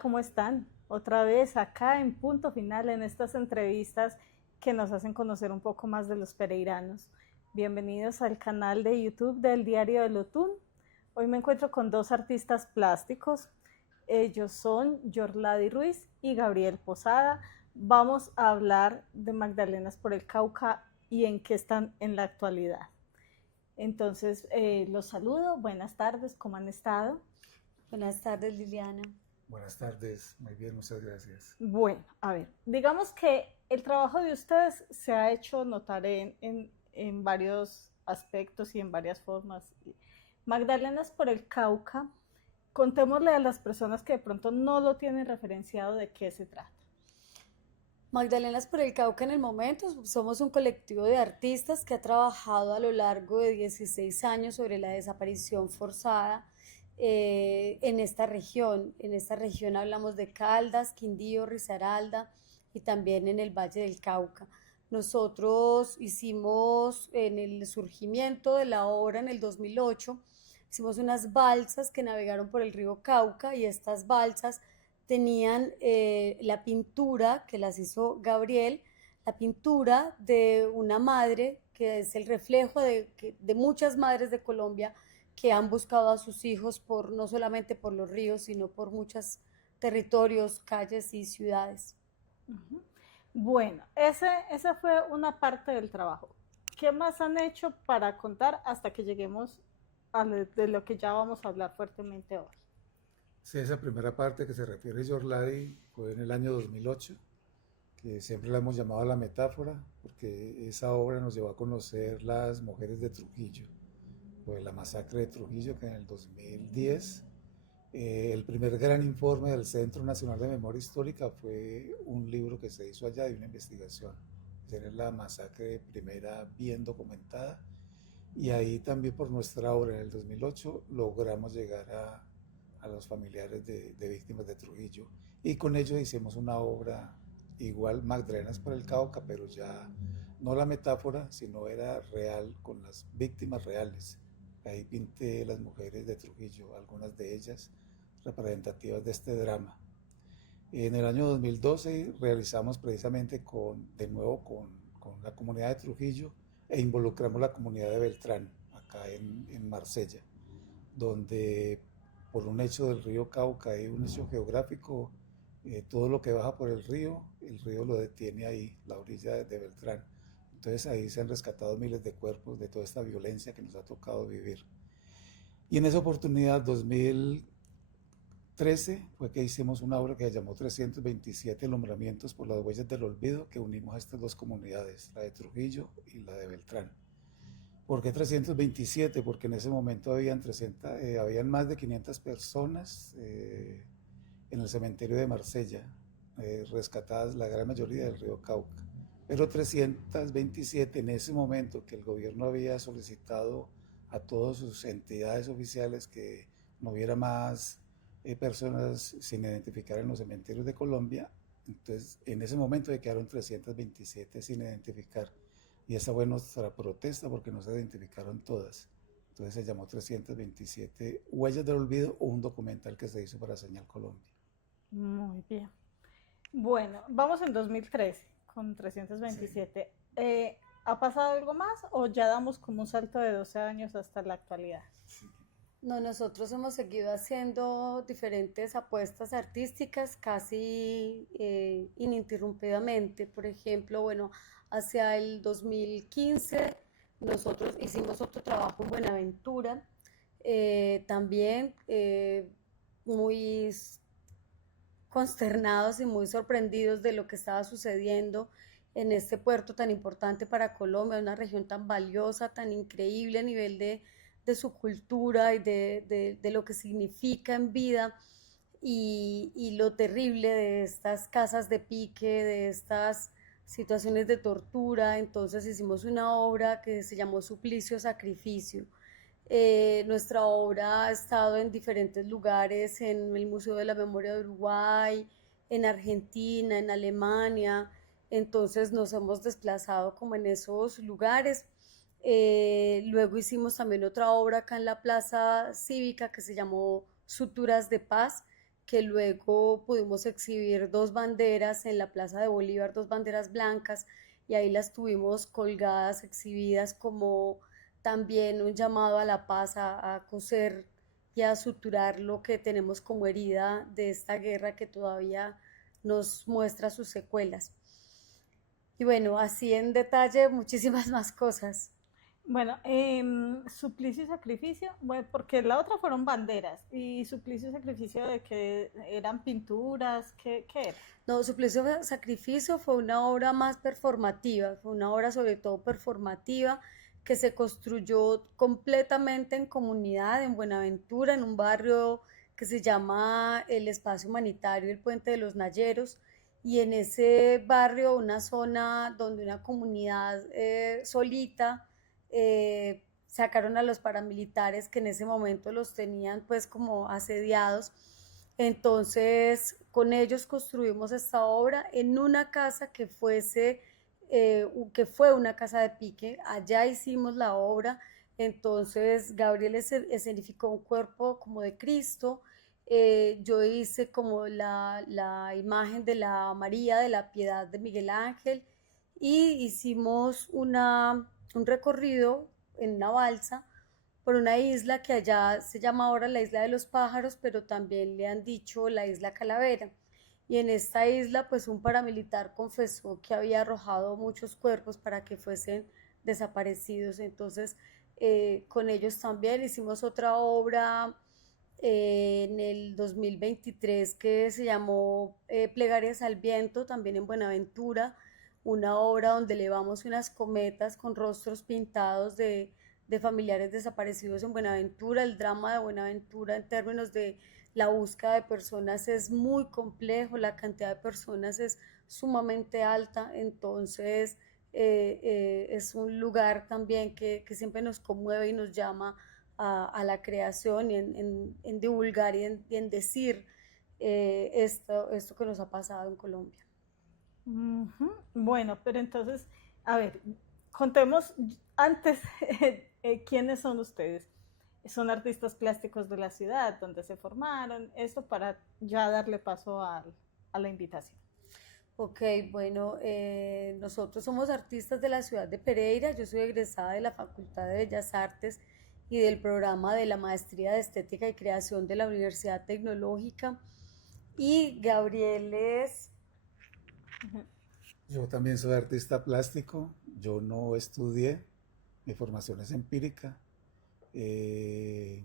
¿cómo están? Otra vez acá en Punto Final en estas entrevistas que nos hacen conocer un poco más de los pereiranos. Bienvenidos al canal de YouTube del Diario del Otún. Hoy me encuentro con dos artistas plásticos. Ellos son Yorlady Ruiz y Gabriel Posada. Vamos a hablar de Magdalenas por el Cauca y en qué están en la actualidad. Entonces, los saludo. Buenas tardes, ¿cómo han estado? Buenas tardes, Liliana. Buenas tardes, muy bien, muchas gracias. Bueno, a ver, digamos que el trabajo de ustedes se ha hecho notar en varios aspectos y en varias formas. Magdalenas por el Cauca, contémosle a las personas que de pronto no lo tienen referenciado de qué se trata. Magdalenas por el Cauca en el momento somos un colectivo de artistas que ha trabajado a lo largo de 16 años sobre la desaparición forzada en esta región. En esta región hablamos de Caldas, Quindío, Risaralda y también en el Valle del Cauca. Nosotros hicimos en el surgimiento de la obra en el 2008, hicimos unas balsas que navegaron por el río Cauca y estas balsas tenían la pintura que las hizo Gabriel, la pintura de una madre que es el reflejo de muchas madres de Colombia que han buscado a sus hijos por, no solamente por los ríos, sino por muchos territorios, calles y ciudades. Uh-huh. Bueno, esa fue una parte del trabajo. ¿Qué más han hecho para contar hasta que lleguemos de lo que ya vamos a hablar fuertemente hoy? Sí, esa primera parte que se refiere a Yorlady fue en el año 2008, que siempre la hemos llamado la metáfora, porque esa obra nos llevó a conocer las mujeres de Trujillo, pues la masacre de Trujillo, que en el 2010, el primer gran informe del Centro Nacional de Memoria Histórica fue un libro que se hizo allá de una investigación, era la masacre primera bien documentada, y ahí también por nuestra obra en el 2008 logramos llegar a los familiares de víctimas de Trujillo, y con ellos hicimos una obra igual, Magdalenas por el Cauca, pero ya no la metáfora, sino era real, con las víctimas reales. Ahí pinté las mujeres de Trujillo, algunas de ellas representativas de este drama. En el año 2012 realizamos precisamente de nuevo con la comunidad de Trujillo e involucramos la comunidad de Beltrán, acá en Marsella, donde por un hecho del río Cauca y un hecho geográfico, todo lo que baja por el río lo detiene ahí, la orilla de Beltrán. Entonces ahí se han rescatado miles de cuerpos de toda esta violencia que nos ha tocado vivir. Y en esa oportunidad, 2013, fue que hicimos una obra que se llamó 327 nombramientos por las huellas del olvido, que unimos a estas dos comunidades, la de Trujillo y la de Beltrán. ¿Por qué 327? Porque en ese momento habían más de 500 personas en el cementerio de Marsella, rescatadas la gran mayoría del río Cauca. Pero 327 en ese momento que el gobierno había solicitado a todas sus entidades oficiales que no hubiera más personas sin identificar en los cementerios de Colombia, entonces en ese momento quedaron 327 sin identificar. Y esa fue nuestra protesta porque no se identificaron todas. Entonces se llamó 327 Huellas del Olvido, o un documental que se hizo para Señal Colombia. Muy bien. Bueno, vamos en 2013 con 327. Sí. ¿Ha pasado algo más o ya damos como un salto de 12 años hasta la actualidad? No, nosotros hemos seguido haciendo diferentes apuestas artísticas casi ininterrumpidamente. Por ejemplo, bueno, hacia el 2015 nosotros hicimos otro trabajo en Buenaventura, también muy consternados y muy sorprendidos de lo que estaba sucediendo en este puerto tan importante para Colombia, una región tan valiosa, tan increíble a nivel de su cultura y de lo que significa en vida y lo terrible de estas casas de pique, de estas situaciones de tortura. Entonces hicimos una obra que se llamó Suplicio Sacrificio. Nuestra obra ha estado en diferentes lugares, en el Museo de la Memoria de Uruguay, en Argentina, en Alemania. Entonces nos hemos desplazado como en esos lugares. Luego hicimos también otra obra acá en la Plaza Cívica que se llamó Suturas de Paz, que luego pudimos exhibir dos banderas en la Plaza de Bolívar, dos banderas blancas, y ahí las tuvimos colgadas, exhibidas como también un llamado a la paz, a coser y a suturar lo que tenemos como herida de esta guerra que todavía nos muestra sus secuelas. Y bueno, así en detalle muchísimas más cosas. Bueno, suplicio y sacrificio, bueno, porque la otra fueron banderas y suplicio y sacrificio de que eran pinturas, ¿qué era? No, Suplicio Sacrificio fue una obra más performativa, fue una obra sobre todo performativa que se construyó completamente en comunidad, en Buenaventura, en un barrio que se llama el Espacio Humanitario, el Puente de los Nayeros, y en ese barrio, una zona donde una comunidad solita, sacaron a los paramilitares que en ese momento los tenían pues como asediados. Entonces con ellos construimos esta obra en una casa que fue una casa de pique. Allá hicimos la obra. Entonces Gabriel escenificó un cuerpo como de Cristo. Yo hice como la imagen de la María de la Piedad de Miguel Ángel, y hicimos un recorrido en una balsa por una isla que allá se llama ahora la Isla de los Pájaros, pero también le han dicho la Isla Calavera. Y en esta isla, pues un paramilitar confesó que había arrojado muchos cuerpos para que fuesen desaparecidos. Entonces, con ellos también hicimos otra obra en el 2023 que se llamó Plegarias al Viento, también en Buenaventura, una obra donde elevamos unas cometas con rostros pintados de familiares desaparecidos en Buenaventura. El drama de Buenaventura en términos de la búsqueda de personas es muy complejo, la cantidad de personas es sumamente alta, entonces es un lugar también que siempre nos conmueve y nos llama a la creación y en divulgar y en decir esto que nos ha pasado en Colombia. Ujú. Bueno, pero entonces, a ver, contemos antes quiénes son ustedes. Son artistas plásticos de la ciudad, donde se formaron, esto para ya darle paso a la invitación. Ok, bueno, nosotros somos artistas de la ciudad de Pereira. Yo soy egresada de la Facultad de Bellas Artes y del programa de la Maestría de Estética y Creación de la Universidad Tecnológica. Y Gabriel es... Yo también soy artista plástico, yo no estudié, mi formación es empírica. Eh,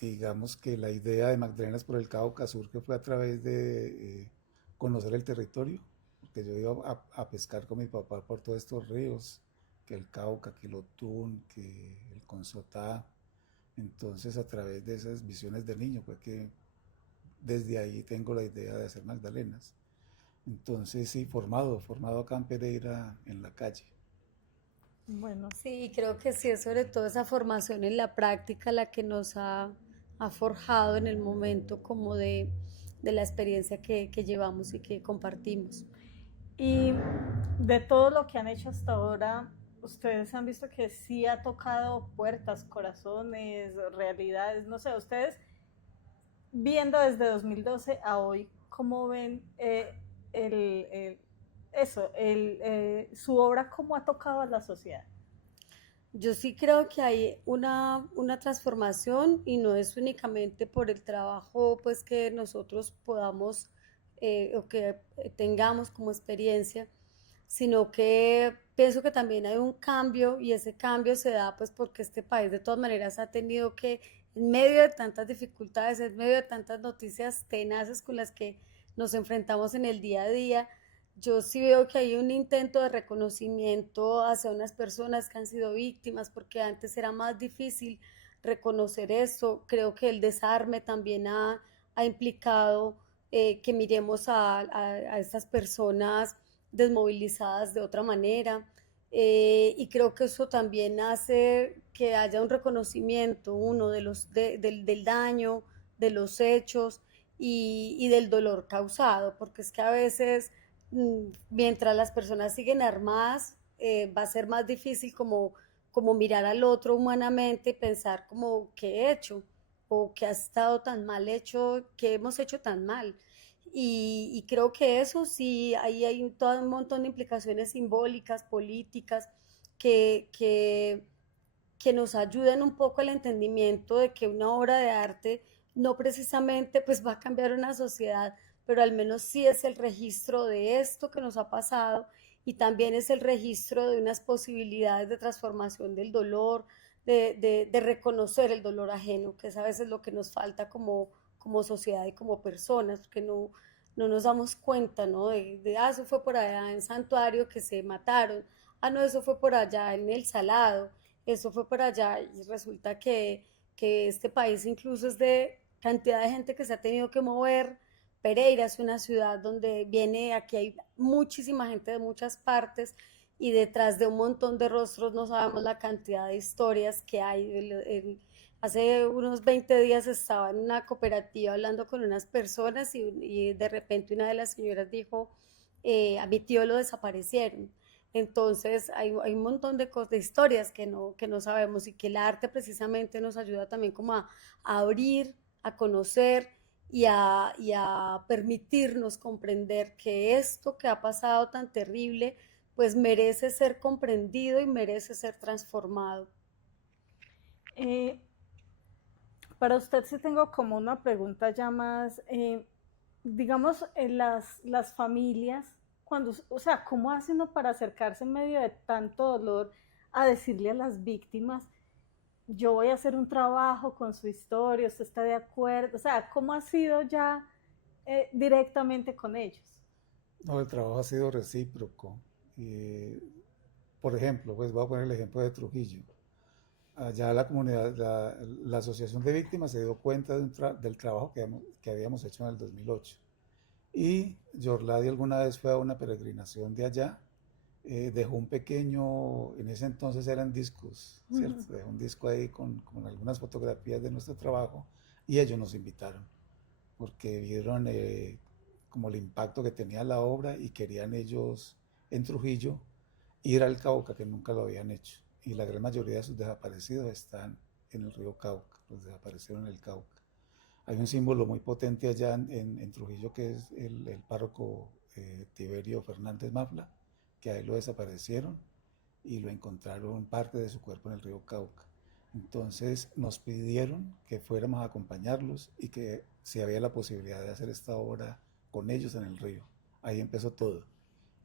digamos que la idea de Magdalenas por el Cauca surge fue a través de conocer el territorio, porque yo iba a pescar con mi papá por todos estos ríos, que el Cauca, que el Otún, que el Consotá. Entonces a través de esas visiones de niño fue que desde ahí tengo la idea de hacer Magdalenas. Entonces sí, formado acá en Pereira, en la calle. Bueno, Sí, creo que sí, es sobre todo esa formación en la práctica la que nos ha forjado en el momento como de la experiencia que llevamos y que compartimos. y de todo lo que han hecho hasta ahora, ustedes han visto que sí ha tocado puertas, corazones, realidades, no sé, ustedes viendo desde 2012 a hoy, ¿cómo ven el, el- su obra, cómo ha tocado a la sociedad? Yo sí creo que hay una transformación, y no es únicamente por el trabajo pues que nosotros podamos o que tengamos como experiencia, sino que pienso que también hay un cambio, y ese cambio se da pues porque este país de todas maneras ha tenido que, en medio de tantas dificultades, en medio de tantas noticias tenaces con las que nos enfrentamos en el día a día, yo sí veo que hay un intento de reconocimiento hacia unas personas que han sido víctimas, porque antes era más difícil reconocer eso. Creo que el desarme también ha implicado que miremos a estas personas desmovilizadas de otra manera, y creo que eso también hace que haya un reconocimiento, uno, del daño, de los hechos y del dolor causado, porque es que a veces mientras las personas siguen armadas, va a ser más difícil como mirar al otro humanamente y pensar como qué he hecho, o qué ha estado tan mal hecho, qué hemos hecho tan mal. Y creo que eso sí, ahí hay todo un montón de implicaciones simbólicas, políticas, que, que, que nos ayudan un poco al entendimiento de que una obra de arte no precisamente pues va a cambiar una sociedad, pero al menos sí es el registro de esto que nos ha pasado y también es el registro de unas posibilidades de transformación del dolor, de reconocer el dolor ajeno, que es a veces lo que nos falta como sociedad y como personas, porque no nos damos cuenta, ¿no? Eso fue por allá en Santuario que se mataron, no, eso fue por allá en El Salado, eso fue por allá y resulta que este país incluso es de cantidad de gente que se ha tenido que mover. Pereira es una ciudad donde aquí hay muchísima gente de muchas partes y detrás de un montón de rostros no sabemos la cantidad de historias que hay. Hace unos 20 días estaba en una cooperativa hablando con unas personas y de repente una de las señoras dijo, a mi tío lo desaparecieron. Entonces hay un montón de historias que no sabemos y que el arte precisamente nos ayuda también como a abrir, a conocer y a permitirnos comprender que esto que ha pasado tan terrible pues merece ser comprendido y merece ser transformado. Eh, para usted sí tengo como una pregunta ya más, digamos, las familias, cuando, o sea, ¿cómo hace uno para acercarse en medio de tanto dolor a decirle a las víctimas, yo voy a hacer un trabajo con su historia, usted está de acuerdo? O sea, ¿cómo ha sido ya directamente con ellos? No, el trabajo ha sido recíproco. Eh, por ejemplo, pues voy a poner el ejemplo de Trujillo. Allá la comunidad, la Asociación de Víctimas se dio cuenta del trabajo que habíamos hecho en el 2008. Y Yorladi alguna vez fue a una peregrinación de allá, dejó un pequeño, en ese entonces eran discos, ¿cierto? Dejó un disco ahí con algunas fotografías de nuestro trabajo y ellos nos invitaron porque vieron como el impacto que tenía la obra y querían ellos en Trujillo ir al Cauca, que nunca lo habían hecho. Y la gran mayoría de sus desaparecidos están en el río Cauca, los desaparecieron en el Cauca. Hay un símbolo muy potente allá en Trujillo que es el párroco Tiberio Fernández Mafla, que ahí lo desaparecieron y lo encontraron parte de su cuerpo en el río Cauca. Entonces nos pidieron que fuéramos a acompañarlos y que si había la posibilidad de hacer esta obra con ellos en el río. Ahí empezó todo.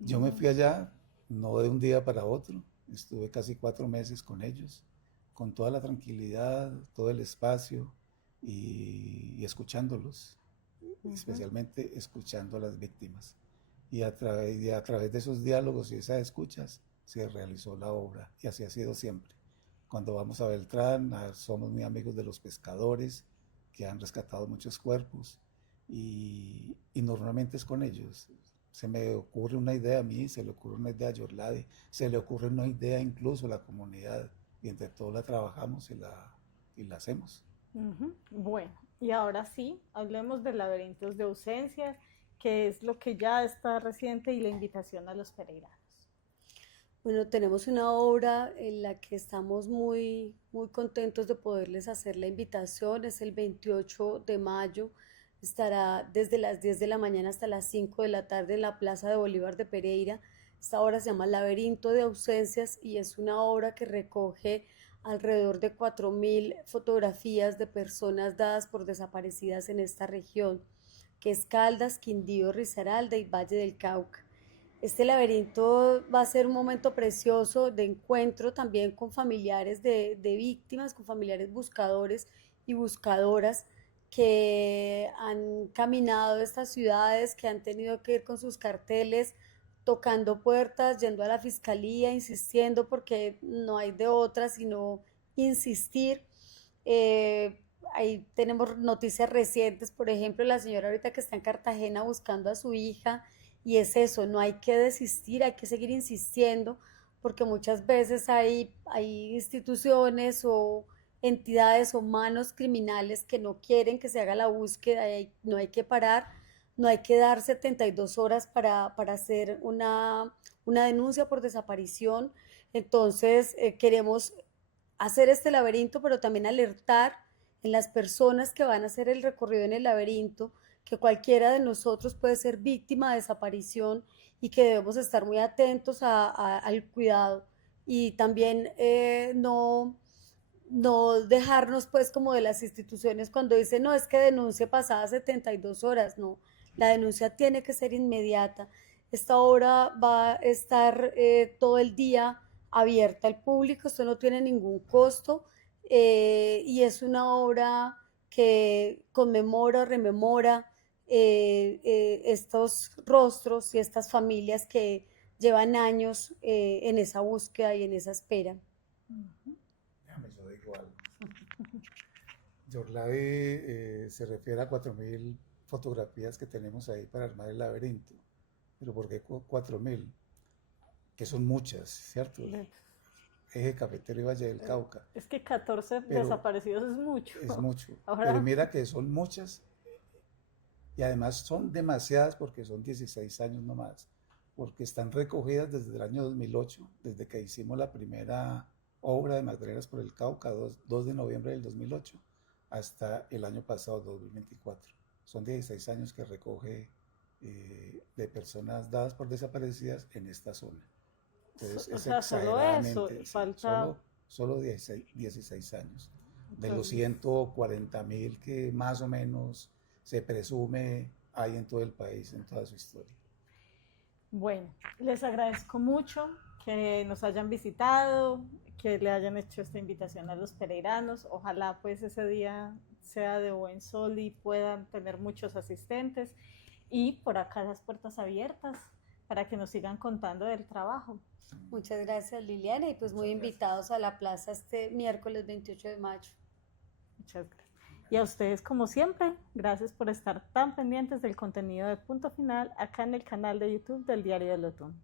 Yo me fui allá, no de un día para otro, estuve casi 4 meses con ellos, con toda la tranquilidad, todo el espacio y escuchándolos, especialmente escuchando a las víctimas. Y a través de esos diálogos y esas escuchas se realizó la obra y así ha sido siempre. Cuando vamos a Beltrán, somos muy amigos de los pescadores que han rescatado muchos cuerpos y normalmente es con ellos. Se me ocurre una idea a mí, se le ocurre una idea a Yorladi, se le ocurre una idea incluso a la comunidad y entre todos la trabajamos y la hacemos. Bueno, y ahora sí, hablemos de laberintos de ausencias, que es lo que ya está reciente y la invitación a los pereiranos. Bueno, tenemos una obra en la que estamos muy contentos de poderles hacer la invitación. Es el 28 de mayo. Estará desde las 10 de la mañana hasta las 5 de la tarde en la Plaza de Bolívar de Pereira. Esta obra se llama Laberinto de Ausencias y es una obra que recoge alrededor de 4.000 fotografías de personas dadas por desaparecidas en esta región, que es Caldas, Quindío, Risaralda y Valle del Cauca. Este laberinto va a ser un momento precioso de encuentro también con familiares de víctimas, con familiares buscadores y buscadoras que han caminado estas ciudades, que han tenido que ir con sus carteles, tocando puertas, yendo a la fiscalía, insistiendo porque no hay de otra sino insistir. Ahí tenemos noticias recientes, por ejemplo, la señora ahorita que está en Cartagena buscando a su hija. Y es eso, no hay que desistir, hay que seguir insistiendo, porque muchas veces hay instituciones o entidades o manos criminales que no quieren que se haga la búsqueda, y no hay que parar, no hay que dar 72 horas para hacer una denuncia por desaparición. Entonces queremos hacer este laberinto, pero también alertar en las personas que van a hacer el recorrido en el laberinto, que cualquiera de nosotros puede ser víctima de desaparición y que debemos estar muy atentos al cuidado y también no dejarnos pues como de las instituciones cuando dicen no, es que denuncie pasadas 72 horas, no, la denuncia tiene que ser inmediata. Esta obra va a estar todo el día abierta al público, esto no tiene ningún costo y es una obra que conmemora, rememora estos rostros y estas familias que llevan años en esa búsqueda y en esa espera. Déjame, yo digo algo. Yorladi se refiere a 4.000 fotografías que tenemos ahí para armar el laberinto. ¿Pero por qué 4.000? Que son muchas, ¿cierto? Eje cafetero y Valle del Cauca. Es que 14 desaparecidos es mucho. Es mucho. Ahora... Pero mira que son muchas y además son demasiadas porque son 16 años nomás. Porque están recogidas desde el año 2008, desde que hicimos la primera obra de Magdalenas por el Cauca, 2 de noviembre del 2008, hasta el año pasado, 2024. Son 16 años que recoge de personas dadas por desaparecidas en esta zona. Entonces, o sea, solo eso, sí, falta... solo 16 años. De los 140.000 que más o menos se presume hay en todo el país, en toda su historia. Bueno, les agradezco mucho que nos hayan visitado, que le hayan hecho esta invitación a los pereiranos. Ojalá pues ese día sea de buen sol y puedan tener muchos asistentes. Y por acá las puertas abiertas para que nos sigan contando del trabajo. Muchas gracias, Liliana, y pues muy invitados a la plaza este miércoles 28 de mayo. Muchas gracias. Y a ustedes, como siempre, gracias por estar tan pendientes del contenido de Punto Final acá en el canal de YouTube del Diario del Otón.